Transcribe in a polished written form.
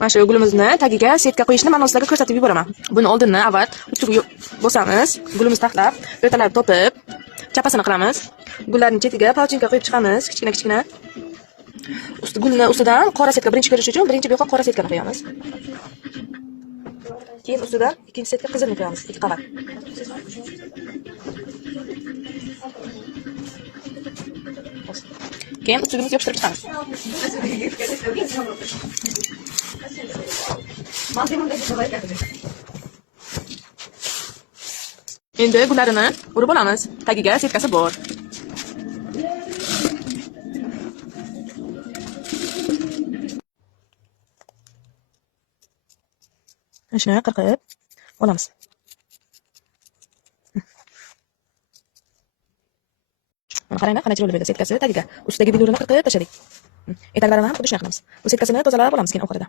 Mana shu gulimizni tagiga setka qo'yishni men sizlarga ko'rsatib yuboraman. Buni oldindan avval ustiga bosamiz. Gulimizni taxlab, o'rtalab topib, chapasini qilamiz. Gullarning chetiga palchinka qo'yib chiqamiz, kichkina. Gulni ustidan qora setka birinchi ko'rish uchun birinchi beqoq qora setkani qo'yamiz. Keyin ustidan ikkinchi setka qizilni qo'yamiz, ikki qavat. Keyin ustimizni yopishtirib chiqamiz. Endi gullarini urib olamiz. Tagiga setkasi bor. Shuni qirqib olamiz. Mana qaranglar, qancha chiroyli bo'ldi setkasi tagiga. Ustidagi bilurini qirqib tashladik. Etaklarini ham xuddi shunday qilamiz. Bu setkasini tozalab olamiz keyin oxirida.